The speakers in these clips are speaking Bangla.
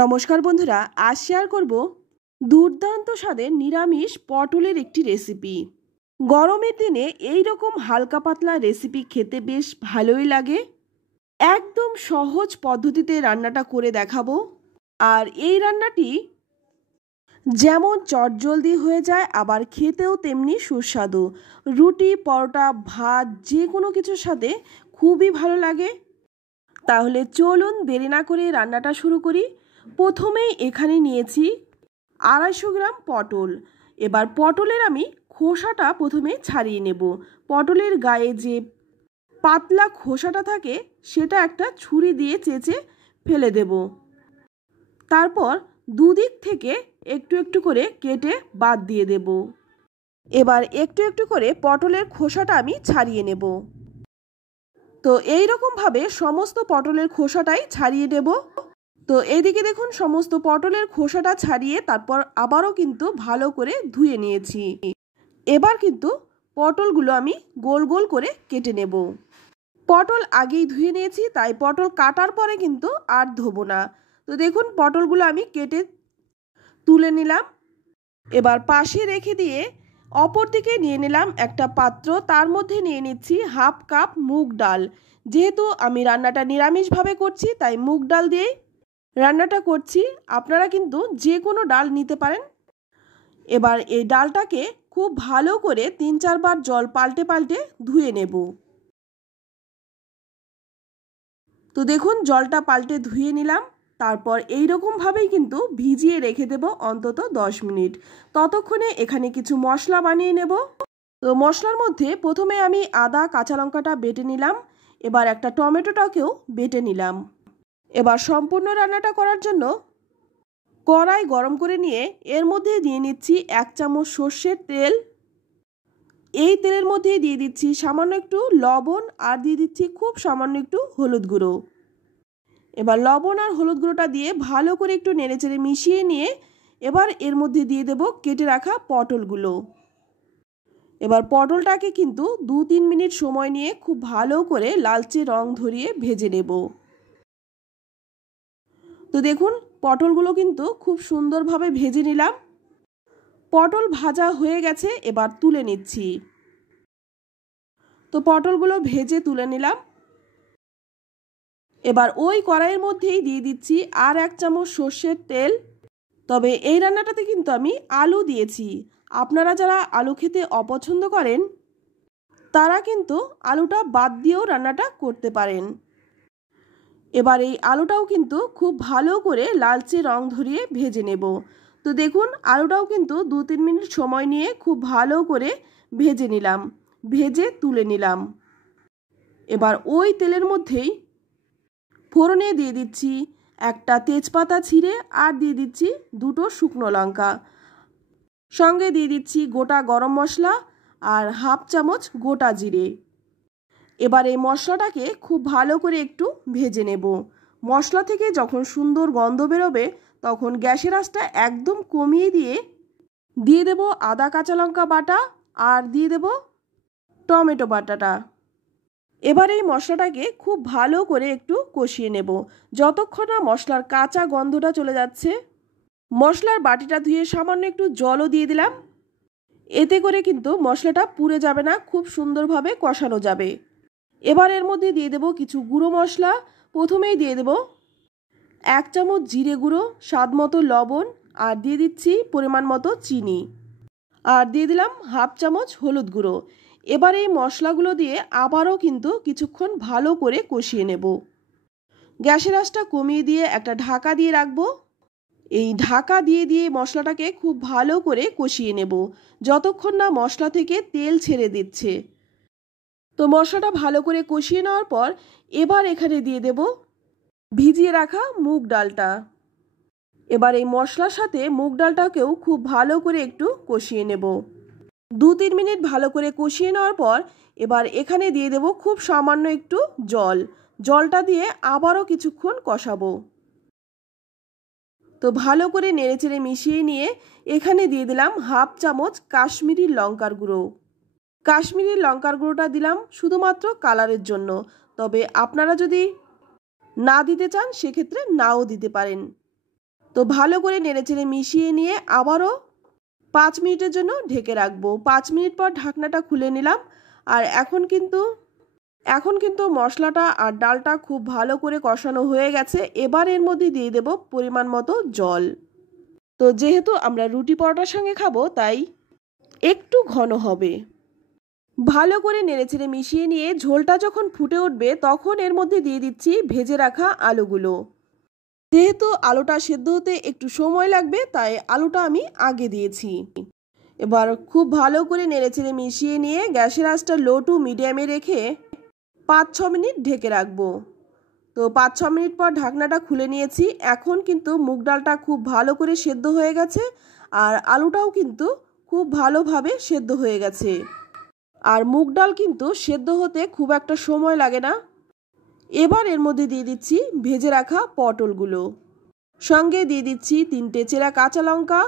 নমস্কার বন্ধুরা, আজ শেয়ার করব দুর্দান্ত স্বাদের নিরামিষ পটলের একটি রেসিপি। গরমের দিনে এই রকম হালকা পাতলা রেসিপি খেতে বেশ ভালোই লাগে। একদম সহজ পদ্ধতিতে রান্নাটা করে দেখাবো। আর এই রান্নাটি যেমন চটজলদি হয়ে যায়, আবার খেতেও তেমনি সুস্বাদু। রুটি, পরোটা, ভাত যে কোনো কিছুর সাথে খুবই ভালো লাগে। তাহলে চলুন দেরি না করে রান্নাটা শুরু করি। প্রথমেই এখানে নিয়েছি 250 গ্রাম পটল। এবার পটলের আমি খোসাটা প্রথমে ছাড়িয়ে নেব। পটলের গায়ে যে পাতলা খোসাটা থাকে সেটা একটা ছুরি দিয়ে চেঁচে ফেলে দেব। তারপর দুদিক থেকে একটু একটু করে কেটে বাদ দিয়ে দেব। এবার একটু একটু করে পটলের খোসাটা আমি ছাড়িয়ে নেব। তো এই রকমভাবে সমস্ত পটলের খোসাটাই ছাড়িয়ে নেব। তো এইদিকে দেখুন সমস্ত পটলের খোসাটা ছাড়িয়ে তারপর আবারও কিন্তু ভালো করে ধুয়ে নিয়েছি। এবার কিন্তু পটলগুলো আমি গোল গোল করে কেটে নেব। পটল আগেই ধুয়ে নিয়েছি, তাই পটল কাটার পরে কিন্তু আর ধোবো না। তো দেখুন পটলগুলো আমি কেটে তুলে নিলাম। এবার পাশে রেখে দিয়ে অপর দিকে নিয়ে নিলাম একটা পাত্র। তার মধ্যে নিয়ে নিচ্ছি হাফ কাপ মুগ ডাল। যেহেতু আমি রান্নাটা নিরামিষভাবে করছি, তাই মুগ ডাল দিয়েই রান্নাটা করছি। আপনারা কিন্তু যে কোনো ডাল নিতে পারেন। এবার এই ডালটাকে খুব ভালো করে 3-4 বার জল পাল্টে পাল্টে ধুয়ে নেব। তো দেখুন জলটা পাল্টে ধুয়ে নিলাম। তারপর এই রকমভাবেই কিন্তু ভিজিয়ে রেখে দেব অন্তত 10 মিনিট। ততক্ষণে এখানে কিছু মশলা বানিয়ে নেব। তো মশলার মধ্যে প্রথমে আমি আদা, কাঁচা লঙ্কাটা বেটে নিলাম। এবার একটা টমেটোটাকেও বেটে নিলাম। এবার সম্পূর্ণ রান্নাটা করার জন্য কড়াই গরম করে নিয়ে এর মধ্যে দিয়ে নিচ্ছি 1 চামচ সর্ষের তেল। এই তেলের মধ্যে দিয়ে দিচ্ছি সামান্য একটু লবণ আর দিয়ে দিচ্ছি খুব সামান্য একটু হলুদ গুঁড়ো। এবার লবণ আর হলুদ গুঁড়োটা দিয়ে ভালো করে একটু নেড়েচেড়ে মিশিয়ে নিয়ে এবার এর মধ্যে দিয়ে দেব কেটে রাখা পটলগুলো। এবার পটলটাকে কিন্তু 2-3 মিনিট সময় নিয়ে খুব ভালো করে লালচে রং ধরিয়ে ভেজে নেব। তো দেখুন পটলগুলো কিন্তু খুব সুন্দরভাবে ভেজে নিলাম। পটল ভাজা হয়ে গেছে, এবার তুলে নিচ্ছি। তো পটলগুলো ভেজে তুলে নিলাম। এবার ওই কড়াইয়ের মধ্যেই দিয়ে দিচ্ছি আর 1 চামচ সর্ষের তেল। তবে এই রান্নাটাতে কিন্তু আমি আলু দিয়েছি। আপনারা যারা আলু খেতে অপছন্দ করেন তারা কিন্তু আলুটা বাদ দিয়েও রান্নাটা করতে পারেন। এবার এই আলুটাও কিন্তু খুব ভালো করে লালচে রং ধরিয়ে ভেজে নেব। তো দেখুন আলুটাও কিন্তু 2-3 মিনিট সময় নিয়ে খুব ভালো করে ভেজে নিলাম, ভেজে তুলে নিলাম। এবার ওই তেলের মধ্যেই ফোড়নে দিয়ে দিচ্ছি একটা তেজপাতা ছিঁড়ে আর দিয়ে দিচ্ছি 2টো শুকনো লঙ্কা। সঙ্গে দিয়ে দিচ্ছি গোটা গরম মশলা আর হাফ চামচ গোটা জিরে। এবার এই মশলাটাকে খুব ভালো করে একটু ভেজে নেব। মশলা থেকে যখন সুন্দর গন্ধ বেরোবে তখন গ্যাসের আঁচটা একদম কমিয়ে দিয়ে দেব আদা কাঁচা লঙ্কা বাটা আর দিয়ে দেব টমেটো বাটাটা। এবার এই মশলাটাকে খুব ভালো করে একটু কষিয়ে নেব যতক্ষণ না মশলার কাঁচা গন্ধটা চলে যাচ্ছে। মশলার বাটিটা ধুয়ে সামান্য একটু জলও দিয়ে দিলাম। এতে করে কিন্তু মশলাটা পুড়ে যাবে না, খুব সুন্দরভাবে কষানো যাবে। এবার এর মধ্যে দিয়ে দেব কিছু গুঁড়ো মশলা। প্রথমেই দিয়ে দেব 1 চামচ জিরে গুঁড়ো, স্বাদ মতো লবণ আর দিয়ে দিচ্ছি পরিমাণ মতো চিনি আর দিয়ে দিলাম হাফ চামচ হলুদ গুঁড়ো। এবার এই মশলাগুলো দিয়ে আবারও কিন্তু কিছুক্ষণ ভালো করে কষিয়ে নেব। গ্যাসের আঁচটা কমিয়ে দিয়ে একটা ঢাকা দিয়ে রাখবো। এই ঢাকা দিয়ে মশলাটাকে খুব ভালো করে কষিয়ে নেব যতক্ষণ না মশলা থেকে তেল ছেড়ে দিচ্ছে। তো মশলাটা ভালো করে কষিয়ে নেওয়ার পর এবার এখানে দিয়ে দেব ভিজিয়ে রাখা মুগ ডালটা। এবার এই মশলার সাথে মুগ ডালটাকেও খুব ভালো করে একটু কষিয়ে নেব। 2-3 মিনিট ভালো করে কষিয়ে নেওয়ার পর এবার এখানে দিয়ে দেব খুব সামান্য একটু জল। জলটা দিয়ে আবারও কিছুক্ষণ কষাবো। তো ভালো করে নেড়েচেড়ে মিশিয়ে নিয়ে এখানে দিয়ে দিলাম হাফ চামচ কাশ্মীরি লঙ্কার গুঁড়ো। কাশ্মীরি লঙ্কার গুঁড়োটা দিলাম শুধুমাত্র কালারের জন্য, তবে আপনারা যদি না দিতে চান সেক্ষেত্রে নাও দিতে পারেন। তো ভালো করে নেড়েচেড়ে মিশিয়ে নিয়ে আবারও 5 মিনিটের জন্য ঢেকে রাখবো। 5 মিনিট পর ঢাকনাটা খুলে নিলাম। আর এখন কিন্তু মশলাটা আর ডালটা খুব ভালো করে কষানো হয়ে গেছে। এবার এর মধ্যে দিয়ে দেব পরিমাণ মতো জল। তো যেহেতু আমরা রুটি পরোটার সঙ্গে খাবো তাই একটু ঘন হবে। ভালো করে নেড়েচেড়ে মিশিয়ে নিয়ে ঝোলটা যখন ফুটে উঠবে তখন এর মধ্যে দিয়ে দিচ্ছি ভেজে রাখা আলুগুলো। যেহেতু আলুটা সেদ্ধ হতে একটু সময় লাগবে তাই আলুটা আমি আগে দিয়েছি। এবার খুব ভালো করে নেড়েচেড়ে মিশিয়ে নিয়ে গ্যাসের আঁচটা লো টু মিডিয়ামে রেখে 5-6 মিনিট ঢেকে রাখবো। তো 5-6 মিনিট পর ঢাকনাটা খুলে নিয়েছি। এখন কিন্তু মুগ ডালটা খুব ভালো করে সেদ্ধ হয়ে গেছে আর আলুটাও কিন্তু খুব ভালোভাবে সেদ্ধ হয়ে গেছে। আর মুগ ডাল কিন্তু সেদ্ধ হতে খুব একটা সময় লাগে না। এবার এর মধ্যে দিয়ে দিচ্ছি ভেজে রাখা পটলগুলো, সঙ্গে দিয়ে দিচ্ছি 3টে চেরা কাঁচা লঙ্কা।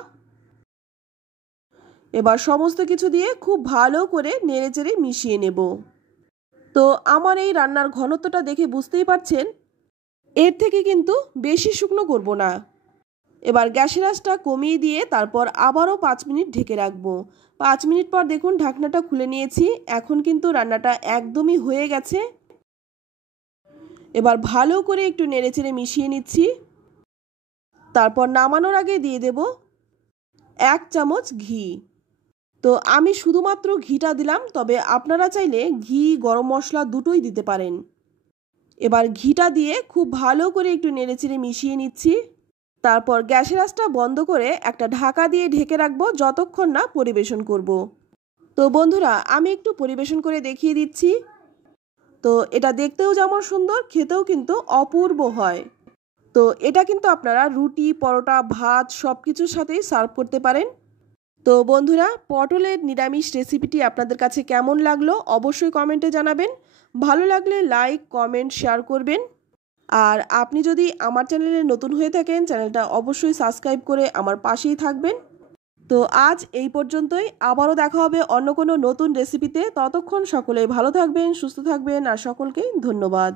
এবার সমস্ত কিছু দিয়ে খুব ভালো করে নেড়েচেড়ে মিশিয়ে নেব। তো আমার এই রান্নার ঘনত্বটা দেখে বুঝতেই পারছেন, এর থেকে কিন্তু বেশি শুকনো করব না। এবার গ্যাসের আঁচটা কমিয়ে দিয়ে তারপর আবারও 5 মিনিট ঢেকে রাখবো। 5 মিনিট পর দেখুন ঢাকনাটা খুলে নিয়েছি। এখন কিন্তু রান্নাটা একদমই হয়ে গেছে। এবার ভালো করে একটু নেড়েচেড়ে মিশিয়ে নিচ্ছি। তারপর নামানোর আগে দিয়ে দেব 1 চামচ ঘি। তো আমি শুধুমাত্র ঘিটা দিলাম, তবে আপনারা চাইলে ঘি গরম মশলা দুটোই দিতে পারেন। এবার ঘিটা দিয়ে খুব ভালো করে একটু নেড়েচেড়ে মিশিয়ে নিচ্ছি। তারপর গ্যাসের আঁচটা বন্ধ করে একটা ঢাকা দিয়ে ঢেকে রাখবো যতক্ষণ না পরিবেশন করব। তো বন্ধুরা, আমি একটু পরিবেশন করে দেখিয়ে দিচ্ছি। তো এটা দেখতেও যেমন সুন্দর, খেতেও কিন্তু অপূর্ব হয়। তো এটা কিন্তু আপনারা রুটি, পরোটা, ভাত সব কিছুর সাথেই সার্ভ করতে পারেন। তো বন্ধুরা, পটলের নিরামিষ রেসিপিটি আপনাদের কাছে কেমন লাগলো অবশ্যই কমেন্টে জানাবেন। ভালো লাগলে লাইক, কমেন্ট, শেয়ার করবেন। আর আপনি যদি আমার চ্যানেলে নতুন হয়ে থাকেন চ্যানেলটা অবশ্যই সাবস্ক্রাইব করে আমার পাশেই থাকবেন। তো আজ এই পর্যন্তই। আবারও দেখা হবে অন্য কোনো নতুন রেসিপিতে। ততক্ষণ সকলে ভালো থাকবেন, সুস্থ থাকবেন আর সকলকে ধন্যবাদ।